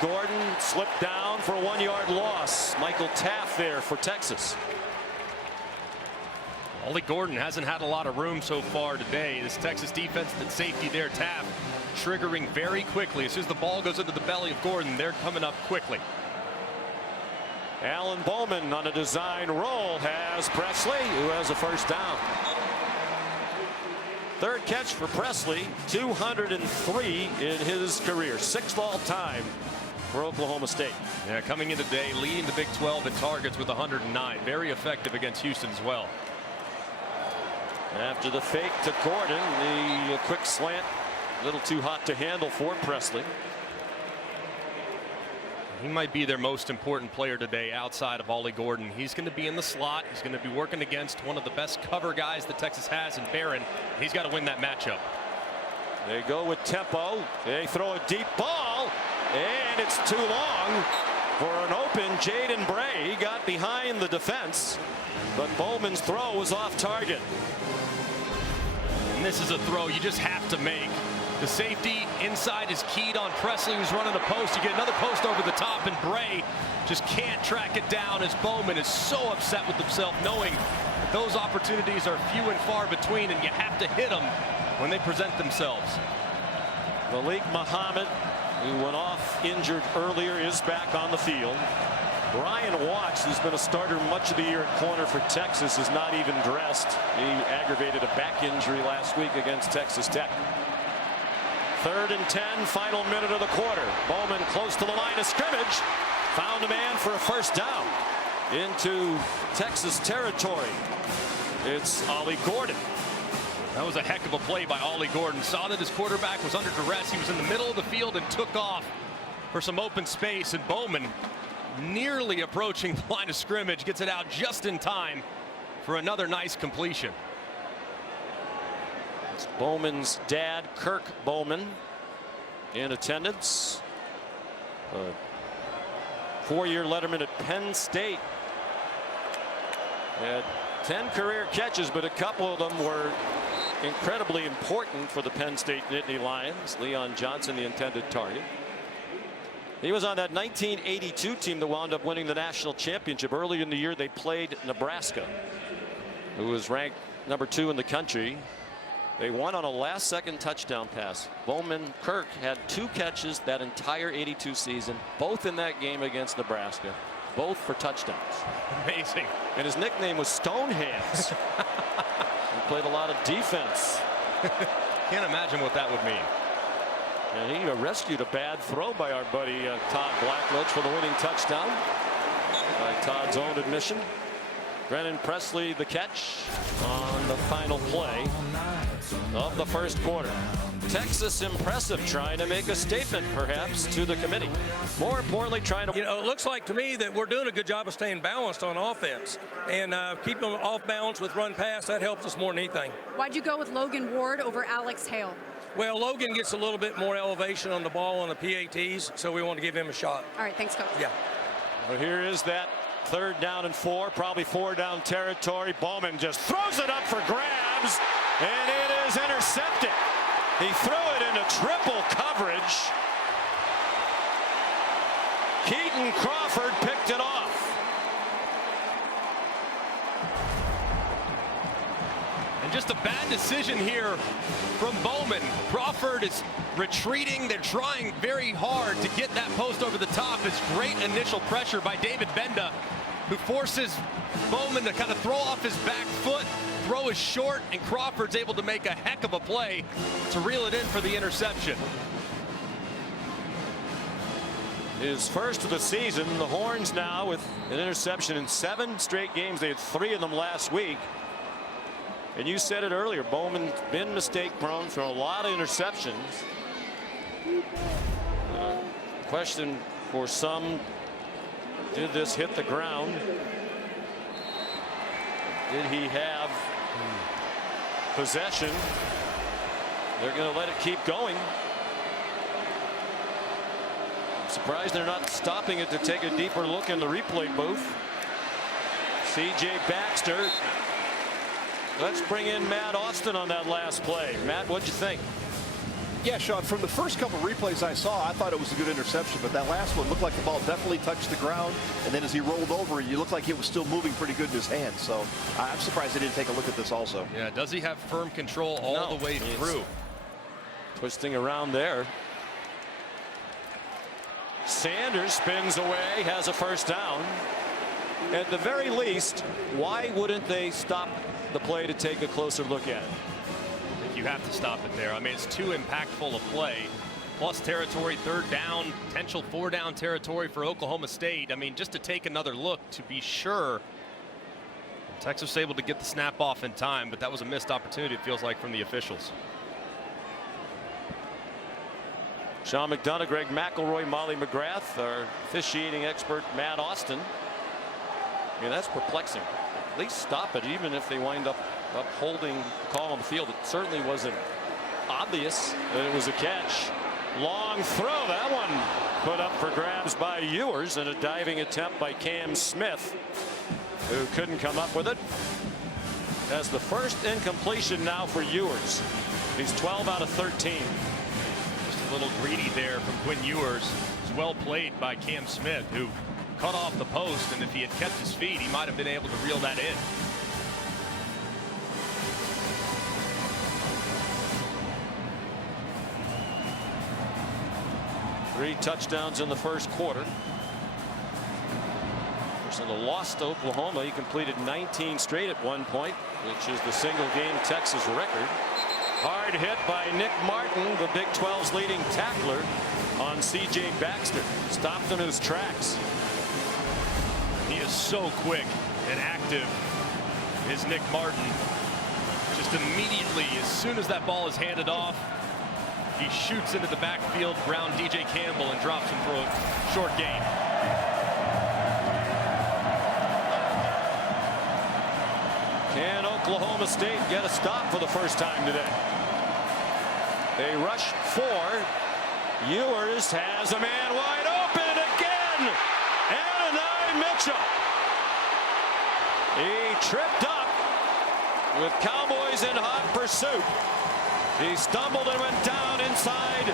Gordon slipped down for a 1-yard loss. Michael Taft there for Texas. Ollie Gordon hasn't had a lot of room so far today. This Texas defense, that safety there, Taft, triggering very quickly. As soon as the ball goes into the belly of Gordon, they're coming up quickly. Alan Bowman on a design roll has Presley, who has a first down. Third catch for Presley, 203 in his career, 6th all-time for Oklahoma State. Yeah, coming in today, leading the Big 12 in targets with 109. Very effective against Houston as well. After the fake to Gordon, the quick slant, a little too hot to handle for Presley. He might be their most important player today outside of Ollie Gordon. He's going to be in the slot. He's going to be working against one of the best cover guys that Texas has in Barron. He's got to win that matchup. They go with tempo. They throw a deep ball, and it's too long for an open Jaden Bray. He got behind the defense, but Bowman's throw was off target. And this is a throw you just have to make. The safety inside is keyed on Presley, who's running a post. You get another post over the top, and Bray just can't track it down as Bowman is so upset with himself, knowing that those opportunities are few and far between, and you have to hit them when they present themselves. Malik Muhammad, who went off injured earlier, is back on the field. Brian Watts, who's been a starter much of the year at corner for Texas, is not even dressed. He aggravated a back injury last week against Texas Tech. 3rd and 10, final minute of the quarter. Bowman close to the line of scrimmage. Found a man for a first down into Texas territory. It's Ollie Gordon. That was a heck of a play by Ollie Gordon. Saw that his quarterback was under duress. He was in the middle of the field and took off for some open space. And Bowman, nearly approaching the line of scrimmage, gets it out just in time for another nice completion. It's Bowman's dad, Kirk Bowman, in attendance. A 4-year letterman at Penn State. Had 10 career catches, but a couple of them were incredibly important for the Penn State Nittany Lions. Leon Johnson, the intended target. He was on that 1982 team that wound up winning the national championship. Early in the year, they played Nebraska, who was ranked number 2 in the country. They won on a last-second touchdown pass. Bowman Kirk had 2 catches that entire 82 season, both in that game against Nebraska, both for touchdowns. Amazing. And his nickname was Stonehands. He played a lot of defense. Can't imagine what that would mean. And he rescued a bad throw by our buddy Todd Blackledge for the winning touchdown, by Todd's own admission. Brennan Presley the catch on the final play of the first quarter. Texas impressive, trying to make a statement perhaps to the committee. More importantly, trying to. You know, it looks like to me that we're doing a good job of staying balanced on offense and keeping them off balance with run pass. That helps us more than anything. Why'd you go with Logan Ward over Alex Hale? Well, Logan gets a little bit more elevation on the ball on the PATs, so we want to give him a shot. All right, thanks, Coach. Yeah. Well, here is that 3rd down and 4, probably 4 down territory. Bowman just throws it up for grabs, and it is intercepted. He threw it into triple coverage. Keaton Crawford picked it off. And just a bad decision here from Bowman. Crawford is retreating. They're trying very hard to get that post over the top. It's great initial pressure by David Benda, who forces Bowman to kind of throw off his back foot. Throw is short, and Crawford's able to make a heck of a play to reel it in for the interception. His first of the season. The Horns now with an interception in 7 straight games. They had 3 of them last week. And you said it earlier, Bowman's been mistake prone for a lot of interceptions. Question for some, did this hit the ground? Did he have possession? They're going to let it keep going. I'm surprised they're not stopping it to take a deeper look in the replay booth. C.J. Baxter. Let's bring in Matt Austin on that last play. Matt, what'd you think? Yeah, Sean, from the first couple replays I saw, I thought it was a good interception, but that last one looked like the ball definitely touched the ground, and then as he rolled over, it looked like it was still moving pretty good in his hand. So I'm surprised they didn't take a look at this also. Yeah, does he have firm control all the way through? Twisting around there. Sanders spins away, has a first down. At the very least, why wouldn't they stop the play to take a closer look at it? You have to stop it there. I mean, it's too impactful a play. Plus territory, 3rd down, potential 4-down territory for Oklahoma State. I mean, just to take another look to be sure. Texas was able to get the snap off in time, but that was a missed opportunity, it feels like, from the officials. Sean McDonough, Greg McElroy, Molly McGrath, our officiating expert Matt Austin. I mean, that's perplexing. At least stop it, even if they wind up upholding the call on the field. It certainly wasn't obvious that it was a catch. Long throw, that one put up for grabs by Ewers, and a diving attempt by Cam Smith, who couldn't come up with it. That's the first incompletion now for Ewers. He's 12 out of 13. Just a little greedy there from Quinn Ewers. It's well played by Cam Smith, who cut off the post, and if he had kept his feet, he might have been able to reel that in. Three touchdowns in the first quarter. In the loss to Oklahoma, he completed 19 straight at one point, which is the single game Texas record. Hard hit by Nick Martin, the Big 12's leading tackler, on C.J. Baxter. Stopped him in his tracks. He is so quick and active, is Nick Martin. Just immediately, as soon as that ball is handed off, he shoots into the backfield around DJ Campbell and drops him for a short gain. Can Oklahoma State get a stop for the first time today? They rush 4. Ewers has a man wide open again. Adonai Mitchell. He tripped up with Cowboys in hot pursuit. He stumbled and went down inside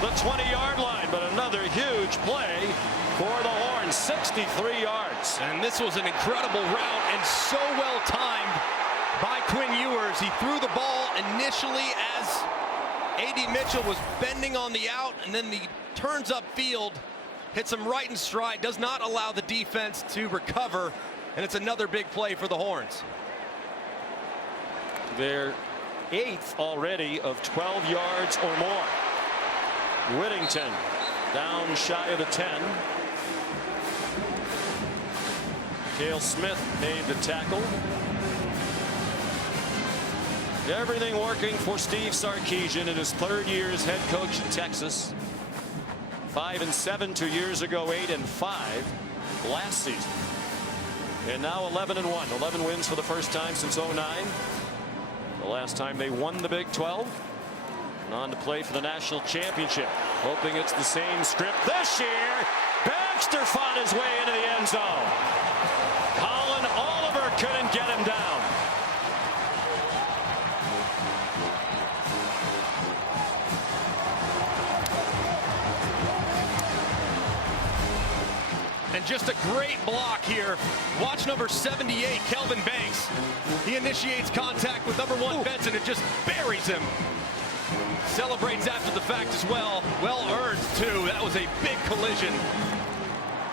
the 20-yard line, but another huge play for the Horns, 63 yards. And this was an incredible route and so well timed by Quinn Ewers. He threw the ball initially as A.D. Mitchell was bending on the out, and then he turns upfield, hits him right in stride, does not allow the defense to recover, and it's another big play for the Horns. Their 8th already of 12 yards or more. Whittington down shy of the 10. Cale Smith made the tackle. Everything working for Steve Sarkisian in his 3rd year as head coach at Texas. 5-7 2 years ago, 8-5 last season. And now 11-1. 11 wins for the first time since 2009. The last time they won the Big 12. And on to play for the national championship. Hoping it's the same script this year. Baxter fought his way into the end zone. Colin Oliver couldn't get him down. And just a great block here. Watch number 78, Kelvin Banks. He initiates contact with number 1 Benson and just buries him. Celebrates after the fact as well. Well earned, too. That was a big collision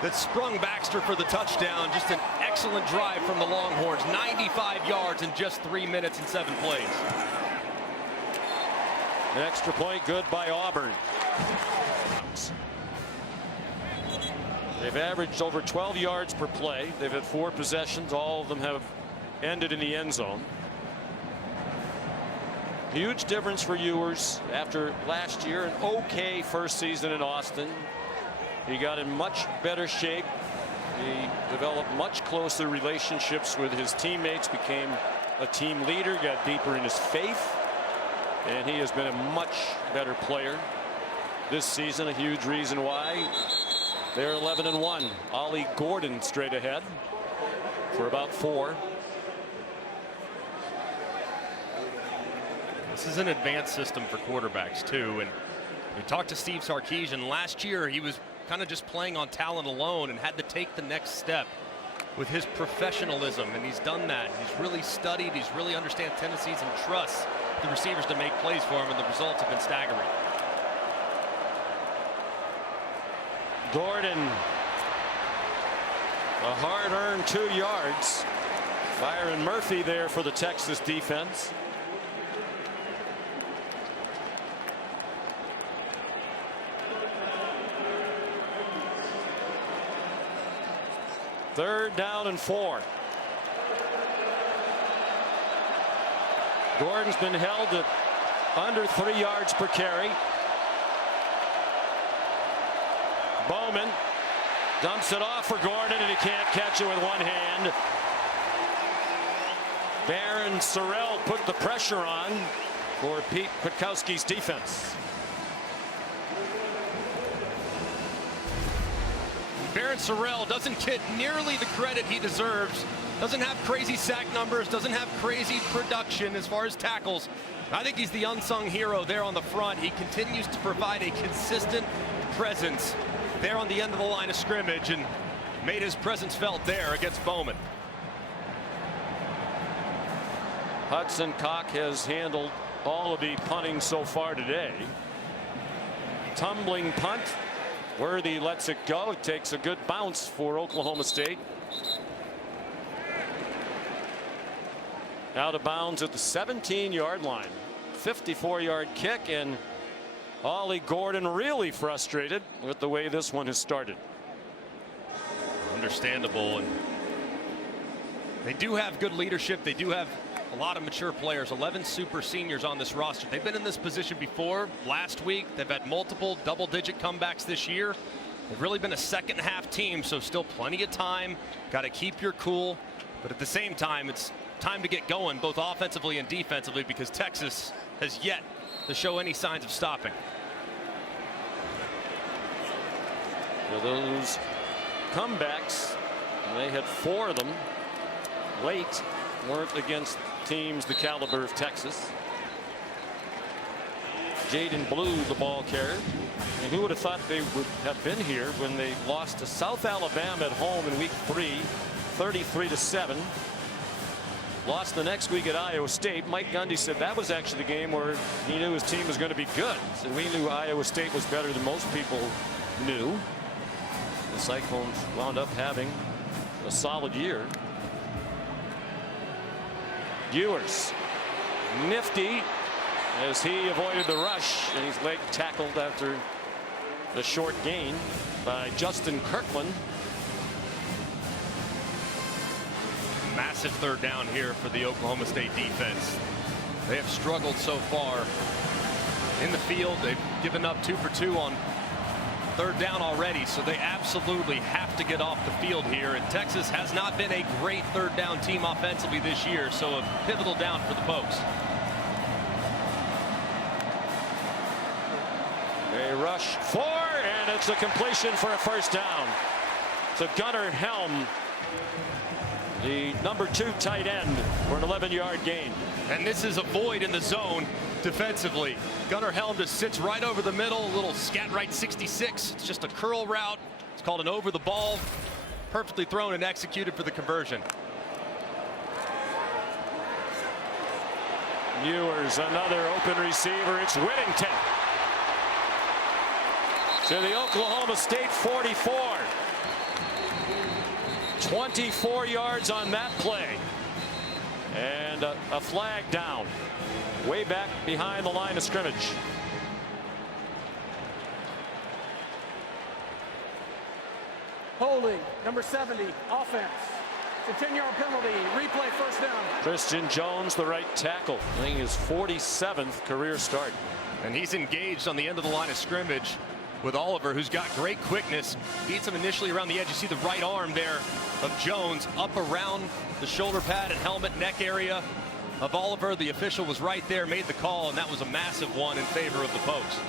that sprung Baxter for the touchdown. Just an excellent drive from the Longhorns. 95 yards in just 3 minutes and 7 plays. An extra point good by Auburn. They've averaged over 12 yards per play. They've had 4 possessions. All of them have ended in the end zone. Huge difference for Ewers after last year, an okay first season in Austin. He got in much better shape. He developed much closer relationships with his teammates, became a team leader, got deeper in his faith, and he has been a much better player this season. A huge reason why they're 11-1. Ollie Gordon straight ahead for about 4. This is an advanced system for quarterbacks too, and We talked to Steve Sarkisian. Last year, he was kind of just playing on talent alone and had to take the next step with his professionalism, and he's done that. He's really studied, he's really understands tendencies and trusts the receivers to make plays for him, and the results have been staggering. Gordon, a hard-earned 2 yards. Byron Murphy there for the Texas defense. Third down and 4. Gordon's been held at under 3 yards per carry. Bowman dumps it off for Gordon, and he can't catch it with one hand. Baron Sorrell put the pressure on for Pete Kwiatkowski's defense. Baron Sorrell doesn't get nearly the credit he deserves. Doesn't have crazy sack numbers, doesn't have crazy production as far as tackles. I think he's the unsung hero there on the front. He continues to provide a consistent presence there on the end of the line of scrimmage and made his presence felt there against Bowman. Hudson Cock has handled all of the punting so far today. Tumbling punt. Worthy lets it go. It takes a good bounce for Oklahoma State. Out of bounds at the 17-yard line. 54-yard kick, and Ollie Gordon really frustrated with the way this one has started. Understandable, and they do have good leadership. They do have a lot of mature players. 11 super seniors on this roster. They've been in this position before. Last week, they've had multiple double-digit comebacks this year. They've really been a second-half team, so still plenty of time. Got to keep your cool, but at the same time, it's time to get going, both offensively and defensively, because Texas has yet to show any signs of stopping. For those comebacks, they had 4 of them late, weren't against teams the caliber of Texas. Jaden Blue, the ball carrier. And who would have thought they would have been here when they lost to South Alabama at home in week 3, 33-7. Lost the next week at Iowa State. Mike Gundy said that was actually the game where he knew his team was going to be good. And we knew Iowa State was better than most people knew. The Cyclones wound up having a solid year. Ewers, nifty as he avoided the rush, and his leg tackled after the short gain by Justin Kirkland. Massive third down here for the Oklahoma State defense. They have struggled so far in the field. They've given up 2 for 2 on third down already, so they absolutely have to get off the field here. And Texas has not been a great third down team offensively this year, so a pivotal down for the Pokes. A rush 4, and it's a completion for a first down. So Gunnar Helm, the number 2 tight end, for an 11-yard gain. And this is a void in the zone defensively. Gunnar Helm just sits right over the middle, a little scat right 66. It's just a curl route. It's called an over the ball. Perfectly thrown and executed for the conversion. Ewers, another open receiver. It's Whittington to the Oklahoma State 44. 24 yards on that play, and a flag down way back behind the line of scrimmage. Holding, number 70, offense. It's a 10-yard penalty. Replay, first down. Christian Jones, the right tackle, playing his 47th career start. And he's engaged on the end of the line of scrimmage with Oliver, who's got great quickness. Beats him initially around the edge. You see the right arm there of Jones up around the shoulder pad and helmet neck area of Oliver. The official was right there, made the call, and that was a massive one in favor of the Pokes.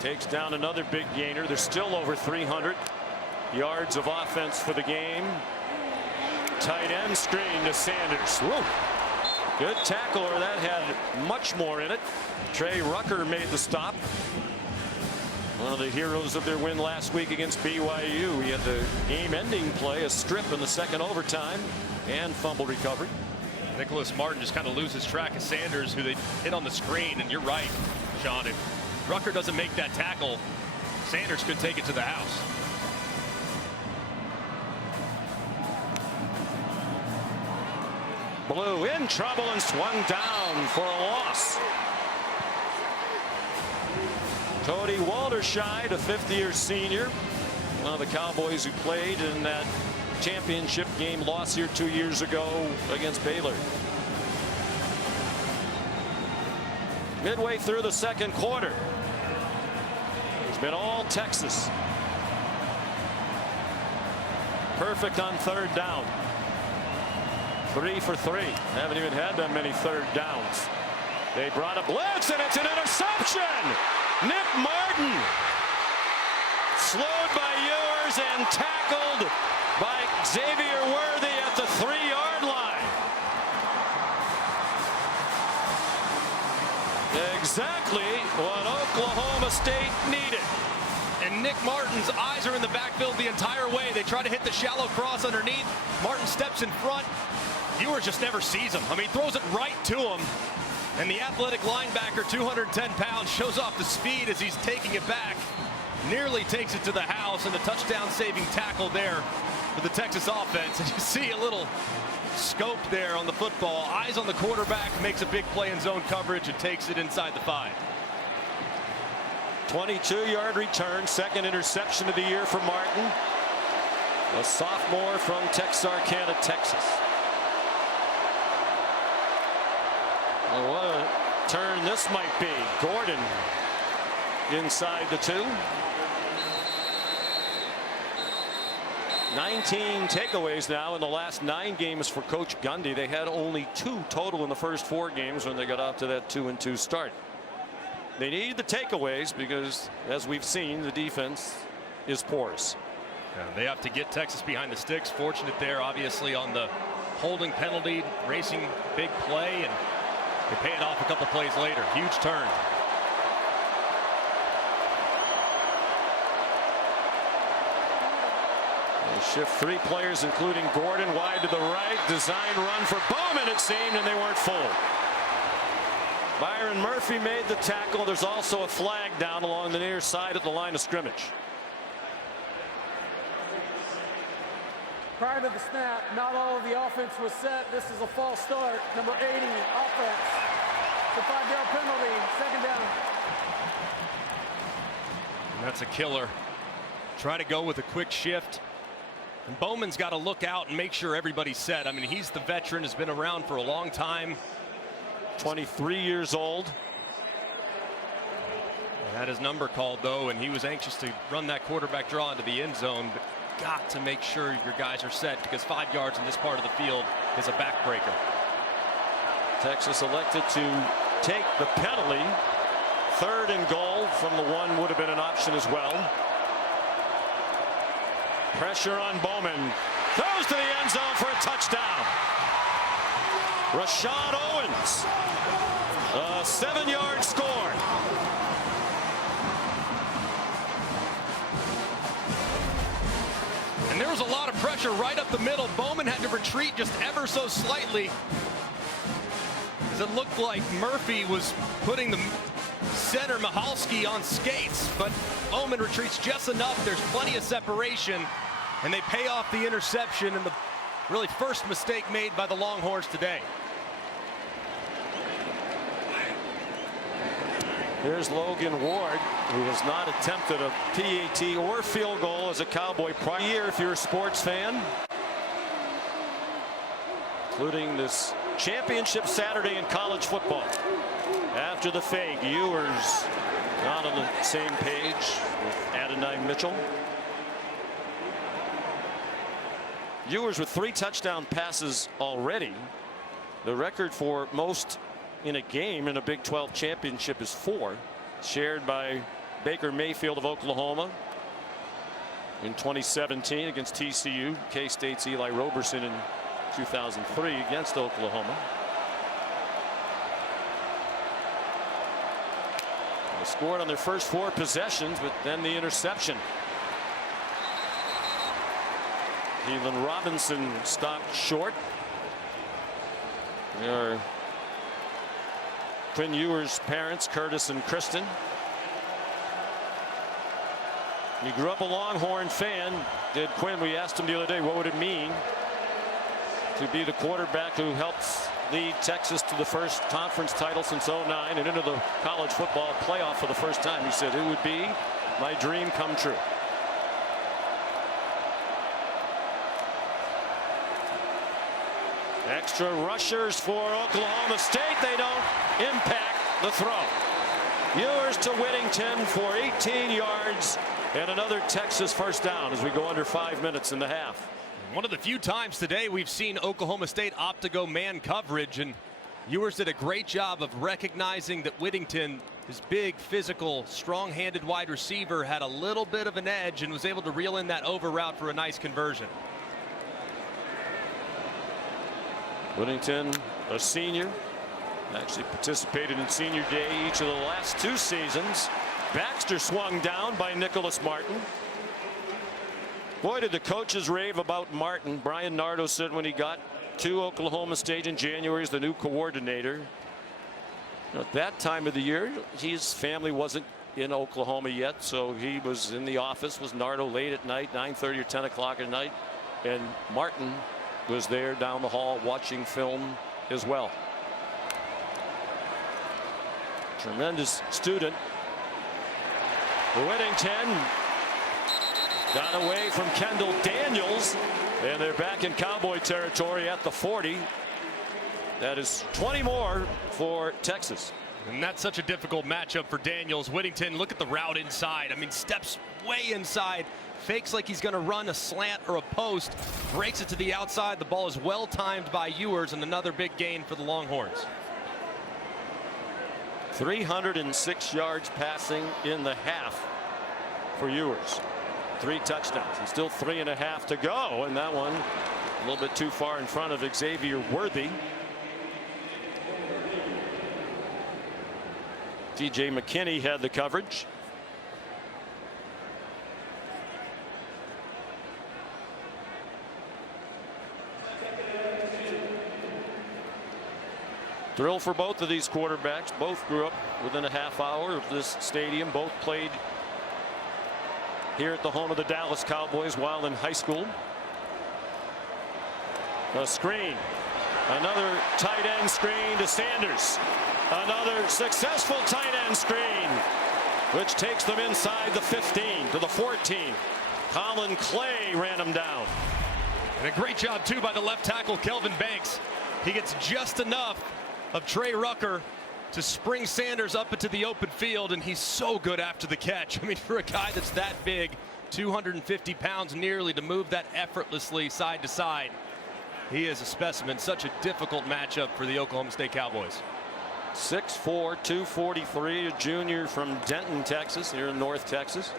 Takes down another big gainer. They're still over 300 yards of offense for the game. tight end screen to Sanders. Woo. Good tackle, or that had much more in it. Trey Rucker made the stop. One of the heroes of their win last week against BYU. He had the game-ending play, a strip in the second overtime, and fumble recovery. Nicholas Martin just kind of loses track of Sanders, who they hit on the screen. And you're right, Sean. If Rucker doesn't make that tackle, Sanders could take it to the house. Blue in trouble and swung down for a loss. Cody Walderscheid, a fifth-year senior, one of the Cowboys who played in that championship game loss here 2 years ago against Baylor. Midway through the second quarter, it's been all Texas. Perfect on third down. 3 for 3. Haven't even had that many third downs. They brought a blitz, and it's an interception. Nick Martin slowed by Ewers and tackled by Xavier Worthy at the 3-yard line. Exactly what Oklahoma State needed. And Nick Martin's eyes are in the backfield the entire way. They try to hit the shallow cross underneath. Martin steps in front. Ewers just never sees him. I mean, he throws it right to him. And the athletic linebacker, 210 pounds, shows off the speed as he's taking it back. Nearly takes it to the house, and a touchdown-saving tackle there for the Texas offense. And you see a little scope there on the football. Eyes on the quarterback, makes a big play in zone coverage, and takes it inside the 5. 22-yard return, second interception of the year for Martin, a sophomore from Texarkana, Texas. Well, what a turn this might be. Gordon inside the 2. 19 takeaways now in the last 9 games for Coach Gundy. They had only 2 total in the first 4 games when they got off to that 2-2 start. They need the takeaways because, as we've seen, the defense is porous. Yeah, they have to get Texas behind the sticks. Fortunate there, obviously, on the holding penalty, racing big play, and they pay it off a couple plays later. Huge turn. They shift 3 players, including Gordon, wide to the right. Design run for Bowman, it seemed, and they weren't fooled. Byron Murphy made the tackle. There's also a flag down along the near side at the line of scrimmage. Prior to the snap, not all of the offense was set. This is a false start. Number 80, offense. It's a 5-yard penalty, second down. And that's a killer. Try to go with a quick shift. And Bowman's got to look out and make sure everybody's set. I mean, he's the veteran, has been around for a long time. 23 years old. He had his number called, though, and he was anxious to run that quarterback draw into the end zone. But got to make sure your guys are set, because 5 yards in this part of the field is a backbreaker. Texas elected to take the penalty. 3rd and goal from the 1 would have been an option as well. Pressure on Bowman. Throws to the end zone for a touchdown. Rashad Owens. A 7-yard score. And there was a lot of pressure right up the middle. Bowman had to retreat just ever so slightly, as it looked like Murphy was putting the center Michalski on skates, but Bowman retreats just enough. There's plenty of separation, and they pay off the interception and the really first mistake made by the Longhorns today. Here's Logan Ward, who has not attempted a PAT or field goal as a Cowboy prior year, if you're a sports fan. Including this championship Saturday in college football. After the fake, Ewers not on the same page with Adonai Mitchell. Ewers with 3 touchdown passes already. The record for most in a game in a Big 12 championship is 4, shared by Baker Mayfield of Oklahoma in 2017 against TCU. K-State's Eli Roberson in 2003 against Oklahoma. They scored on their first 4 possessions, but then the interception. Keelan Robinson stopped short. They are Quinn Ewer's parents, Curtis and Kristen. He grew up a Longhorn fan. Did Quinn? We asked him the other day, what would it mean to be the quarterback who helps lead Texas to the first conference title since '09 and into the college football playoff for the first time? He said, it would be my dream come true. Extra rushers for Oklahoma State. They don't impact the throw. Ewers to Whittington for 18 yards and another Texas first down as we go under 5 minutes in the half. One of the few times today we've seen Oklahoma State opt to go man coverage, and Ewers did a great job of recognizing that Whittington, his big, physical, strong-handed wide receiver, had a little bit of an edge and was able to reel in that over route for a nice conversion. Whittington, a senior, actually participated in senior day each of the last 2 seasons. Baxter swung down by Nicholas Martin. Boy, did the coaches rave about Martin. Brian Nardo said when he got to Oklahoma State in January as the new coordinator, at that time of the year, his family wasn't in Oklahoma yet, so he was in the office with Nardo late at night, 9:30 or 10 o'clock at night, and Martin was there down the hall watching film as well. Tremendous student. Whittington got away from Kendall Daniels, and they're back in Cowboy territory at the 40. That is 20 more for Texas. And that's such a difficult matchup for Daniels. Whittington, look at the route inside. I mean, steps way inside, fakes like he's going to run a slant or a post, breaks it to the outside. The ball is well timed by Ewers, and another big gain for the Longhorns. 306 yards passing in the half for Ewers. 3 touchdowns and still 3.5 to go, and that one a little bit too far in front of Xavier Worthy. TJ McKinney had the coverage. Thrill for both of these quarterbacks. Both grew up within a half hour of this stadium. Both played here at the home of the Dallas Cowboys while in high school. A screen. Another tight end screen to Sanders. Another successful tight end screen, which takes them inside the 15 to the 14. Colin Clay ran him down. And a great job, too, by the left tackle, Kelvin Banks. He gets just enough of Trey Rucker to spring Sanders up into the open field, and he's so good after the catch. I mean, for a guy that's that big, 250 pounds nearly, to move that effortlessly side to side, he is a specimen. Such a difficult matchup for the Oklahoma State Cowboys. 6'4", 243, a junior from Denton, Texas, here in North Texas.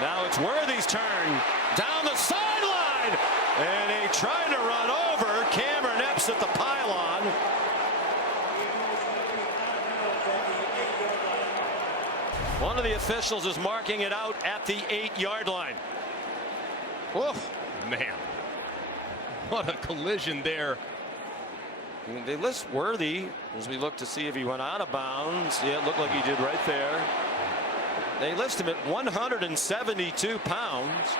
Now it's Worthy's turn down the sideline, and he tried to run over Cameron Epps at the pylon. One of the officials is marking it out at the 8-yard line. Woof. Man, what a collision there. They list Worthy as we look to see if he went out of bounds. Yeah, it looked like he did right there. They list him at 172 pounds.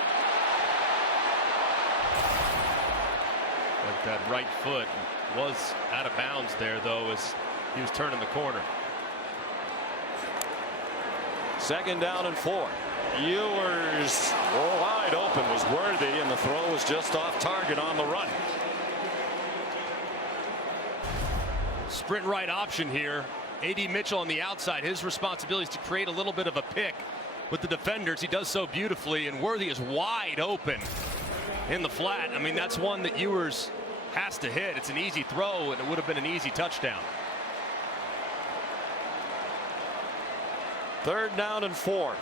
Like that right foot was out of bounds there, though, as he was turning the corner. 2nd down and 4. Ewers wide open was Worthy, and the throw was just off target on the run. Sprint right option here. A.D. Mitchell on the outside. His responsibility is to create a little bit of a pick with the defenders. He does so beautifully, and Worthy is wide open in the flat. I mean, that's one that Ewers has to hit. It's an easy throw, and it would have been an easy touchdown. 3rd down and 4.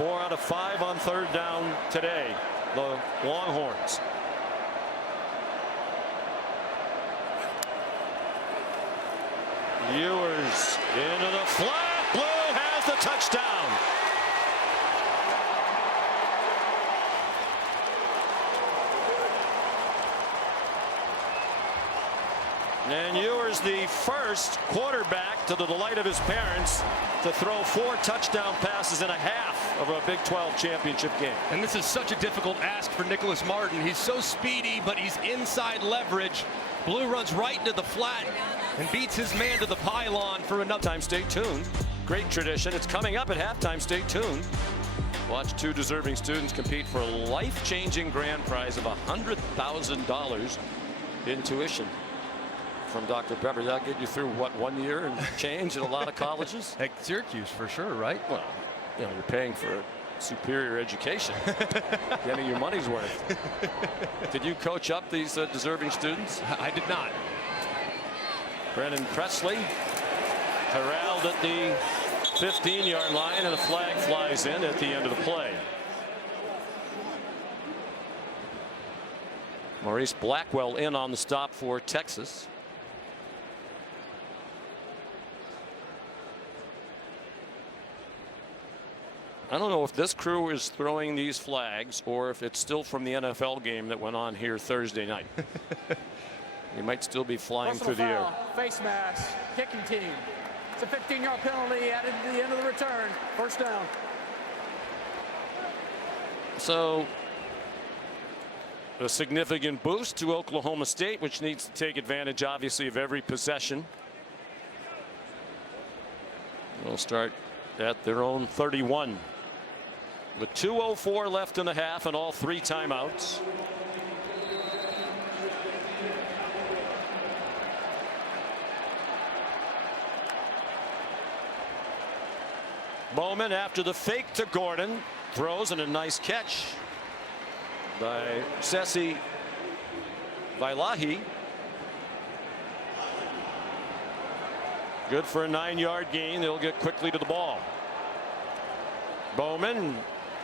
4 out of 5 on third down today. The Longhorns. Ewers into the flat. Blue has the touchdown. And Ewers, the first quarterback, to the delight of his parents, to throw 4 touchdown passes in a half of a Big 12 championship game. And this is such a difficult ask for Nicholas Martin. He's so speedy, but he's inside leverage. Blue runs right into the flat and beats his man to the pylon for another time. Stay tuned. Great tradition. It's coming up at halftime. Stay tuned. Watch 2 deserving students compete for a life-changing grand prize of $100,000 in tuition from Dr. Pepper. That'll get you through, what, 1 year and change at a lot of colleges? At Syracuse, for sure, right? Well, you know, you're paying for a superior education. Getting your money's worth. Did you coach up these deserving students? I did not. Brennan Presley corralled at the 15-yard line, and a flag flies in at the end of the play. Maurice Blackwell in on the stop for Texas. I don't know if this crew is throwing these flags or if it's still from the NFL game that went on here Thursday night. He might still be flying Personal through the foul, air. Face mask, kicking team. It's a 15-yard penalty added to the end of the return. First down. So a significant boost to Oklahoma State, which needs to take advantage, obviously, of every possession. They'll start at their own 31. With 2:04 left in the half and all 3 timeouts. Bowman, after the fake to Gordon, throws, and a nice catch by Sesi Vailahi. Good for a 9-yard gain. They'll get quickly to the ball. Bowman,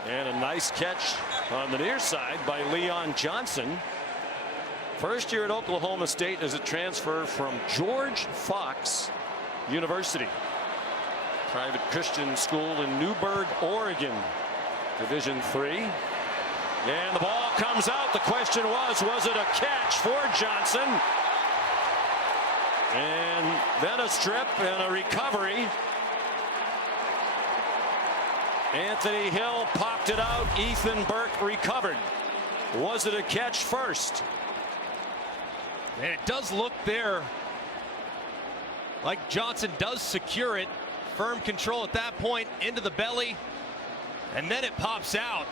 and a nice catch on the near side by Leon Johnson. First year at Oklahoma State as a transfer from George Fox University. Private Christian school in Newburgh, Oregon. Division III. And the ball comes out. The question was it a catch for Johnson? And then a strip and a recovery. Anthony Hill popped it out. Ethan Burke recovered. Was it a catch first? And it does look there like Johnson does secure it. Firm control at that point into the belly. And then it pops out.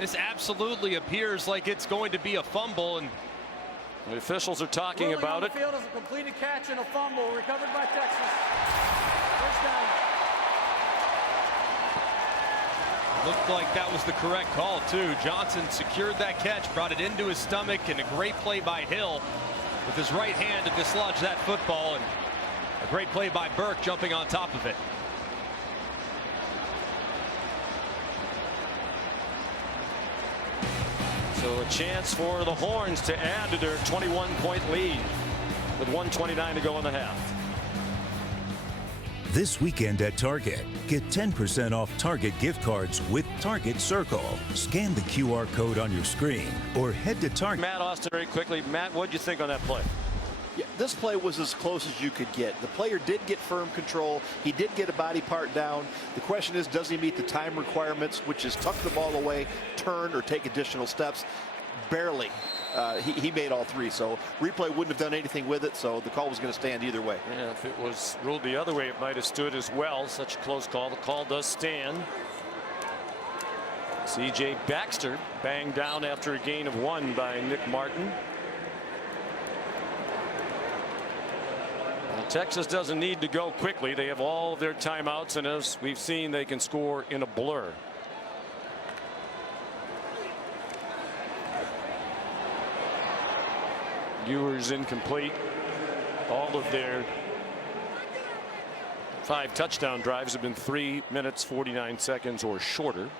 This absolutely appears like it's going to be a fumble. And the officials are talking about it. The field is a completed catch and a fumble recovered by Texas. First down. Looked like that was the correct call, too. Johnson secured that catch, brought it into his stomach, and a great play by Hill with his right hand to dislodge that football, and a great play by Burke jumping on top of it. So a chance for the Horns to add to their 21-point lead with 1:29 to go in the half. This weekend at Target, get 10% off Target gift cards with Target Circle. Scan the QR code on your screen or head to Target. Matt Austin, very quickly. Matt, what did you think on that play? Yeah, this play was as close as you could get. The player did get firm control. He did get a body part down. The question is, does he meet the time requirements, which is tuck the ball away, turn, or take additional steps? Barely. He made all 3, so replay wouldn't have done anything with it, so the call was going to stand either way. Yeah, if it was ruled the other way, it might have stood as well. Such a close call. The call does stand. C.J. Baxter banged down after a gain of 1 by Nick Martin. Well, Texas doesn't need to go quickly. They have all of their timeouts, and as we've seen, they can score in a blur. Ewers incomplete. All of their 5 touchdown drives have been 3 minutes 49 seconds or shorter.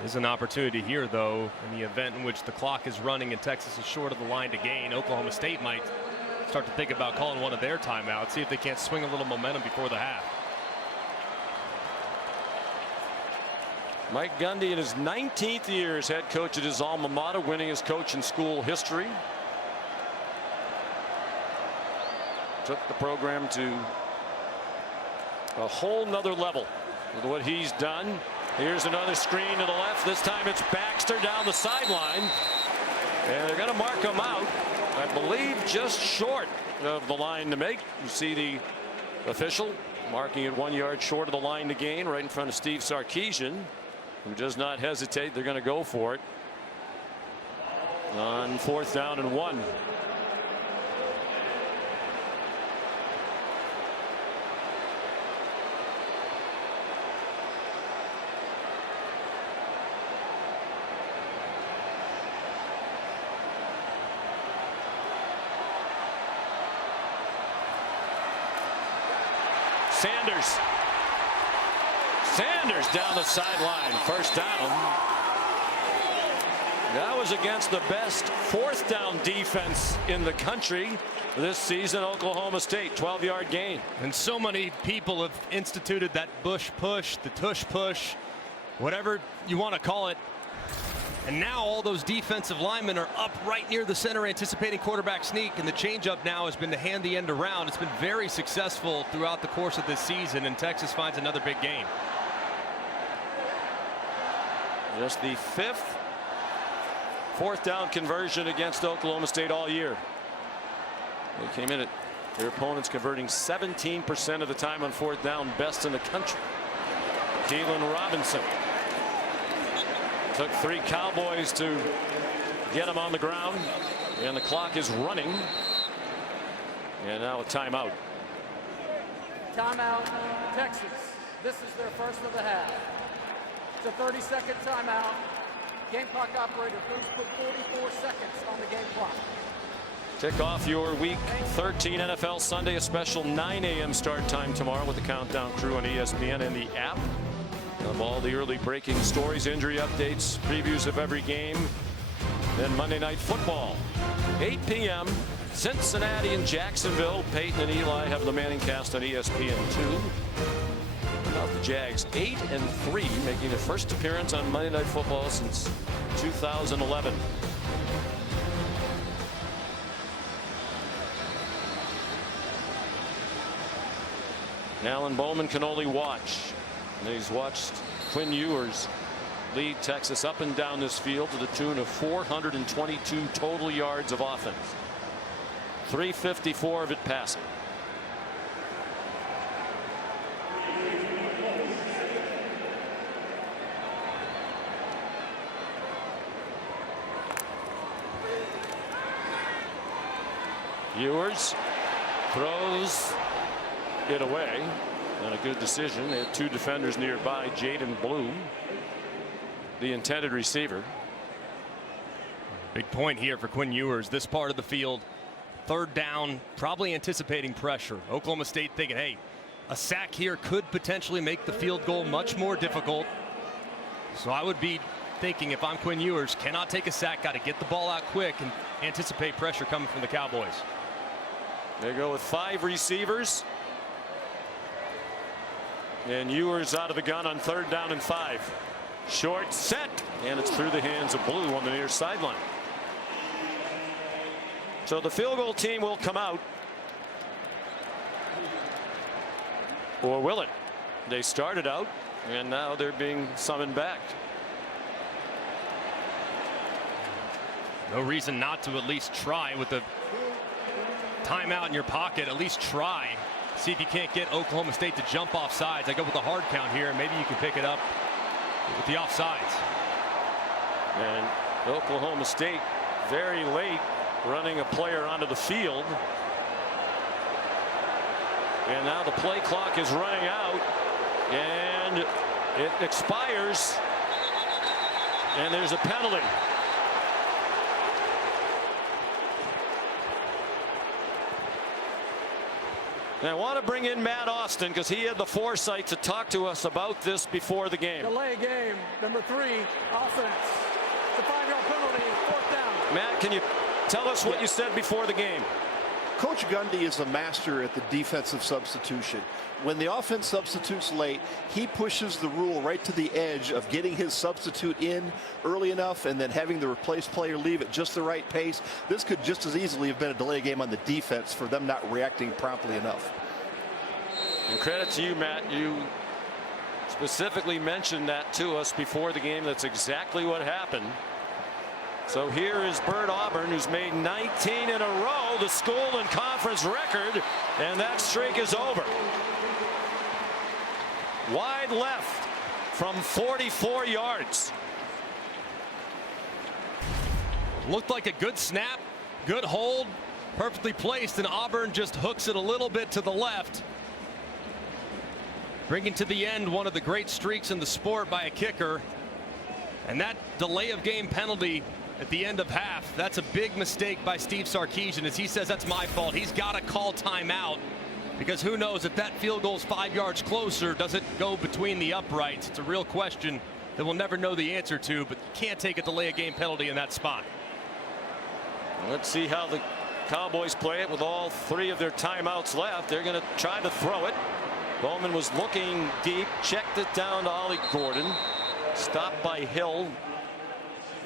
There's an opportunity here, though, in the event in which the clock is running and Texas is short of the line to gain. Oklahoma State might start to think about calling one of their timeouts, see if they can't swing a little momentum before the half. Mike Gundy in his 19th year as head coach at his alma mater, winning his coach in school history. Took the program to a whole nother level with what he's done. Here's another screen to the left. This time it's Baxter down the sideline. And they're going to mark him out, I believe, just short of the line to make. You see the official marking it 1 yard short of the line to gain, right in front of Steve Sarkisian, who does not hesitate. They're going to go for it on 4th down and 1. Sanders down the sideline, 1st down. That was against the best 4th down defense in the country this season, Oklahoma State. 12-yard gain. And so many people have instituted that Bush push, the tush push, whatever you want to call it. And now all those defensive linemen are up right near the center anticipating quarterback sneak, and the changeup now has been to hand the end around. It's been very successful throughout the course of this season, and Texas finds another big gain. Just the 5th 4th down conversion against Oklahoma State all year. They came in at their opponents converting 17% of the time on 4th down, best in the country. Keelan Robinson. Took 3 Cowboys to get him on the ground, and the clock is running. And now a timeout. Timeout, Texas. This is their first of the half. It's a 30-second timeout. Game clock operator, please put 44 seconds on the game clock. Kick off your Week 13 NFL Sunday, a special 9 a.m. start time tomorrow with the Countdown crew on ESPN and the app. Of all the early breaking stories, injury updates, previews of every game. Then Monday Night Football, 8 p.m. Cincinnati and Jacksonville. Peyton and Eli have the Manning cast on ESPN2. About the Jags, 8-3, making their first appearance on Monday Night Football since 2011. Alan Bowman can only watch. And he's watched Quinn Ewers lead Texas up and down this field to the tune of 422 total yards of offense. 354 of it passing. Ewers throws it away. And a good decision. They had 2 defenders nearby. Jaden Blue, the intended receiver. Big point here for Quinn Ewers. This part of the field, 3rd down, probably anticipating pressure. Oklahoma State thinking, hey, a sack here could potentially make the field goal much more difficult. So I would be thinking, if I'm Quinn Ewers, cannot take a sack, got to get the ball out quick and anticipate pressure coming from the Cowboys. They go with 5 receivers. And Ewers out of the gun on 3rd down and 5. Short set, and it's through the hands of Blue on the near sideline. So the field goal team will come out. Or will it? They started out, and now they're being summoned back. No reason not to at least try with the timeout in your pocket. At least try. See if you can't get Oklahoma State to jump off sides. I go with the hard count here, and maybe you can pick it up with the offsides. And Oklahoma State very late running a player onto the field. And now the play clock is running out, and it expires, and there's a penalty. And I want to bring in Matt Austin because he had the foresight to talk to us about this before the game. Delay game, number 3, offense. It's a 5-yard penalty, 4th down. Matt, can you tell us what you said before the game? Coach Gundy is a master at the defensive substitution. When the offense substitutes late, he pushes the rule right to the edge of getting his substitute in early enough and then having the replaced player leave at just the right pace. This could just as easily have been a delay game on the defense for them not reacting promptly enough. And credit to you, Matt. You specifically mentioned that to us before the game. That's exactly what happened. So here is Bert Auburn, who's made 19 in a row, the school and conference record, and that streak is over. Wide left from 44 yards. Looked like a good snap, good hold, perfectly placed, and Auburn just hooks it a little bit to the left. Bringing to the end one of the great streaks in the sport by a kicker. And that delay of game penalty at the end of half, that's a big mistake by Steve Sarkisian. As he says, that's my fault. He's got to call timeout, because who knows if that field goal's 5 yards closer, does it go between the uprights? It's a real question that we'll never know the answer to, but you can't take a delay of game penalty in that spot. Let's see how the Cowboys play it with all 3 of their timeouts left. They're going to try to throw it. Bowman was looking deep, checked it down to Ollie Gordon, stopped by Hill.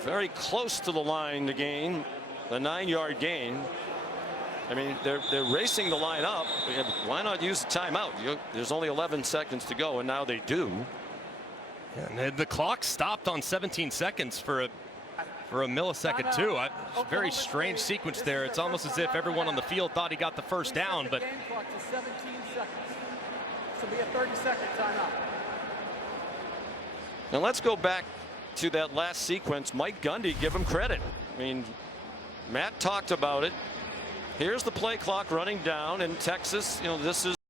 Very close to the line to gain the 9-yard gain. I mean, they're racing the line up. Why not use the timeout? There's only 11 seconds to go, and now they do. And the clock stopped on 17 seconds for a millisecond too. Very strange sequence there. It's almost as if everyone on the field thought he got the first down, but Game clock to 17 seconds. This will be a 30-second timeout. Now let's go back to that last sequence. Mike Gundy, give him credit. I mean, Matt talked about it. Here's the play clock running down in Texas. You know, this is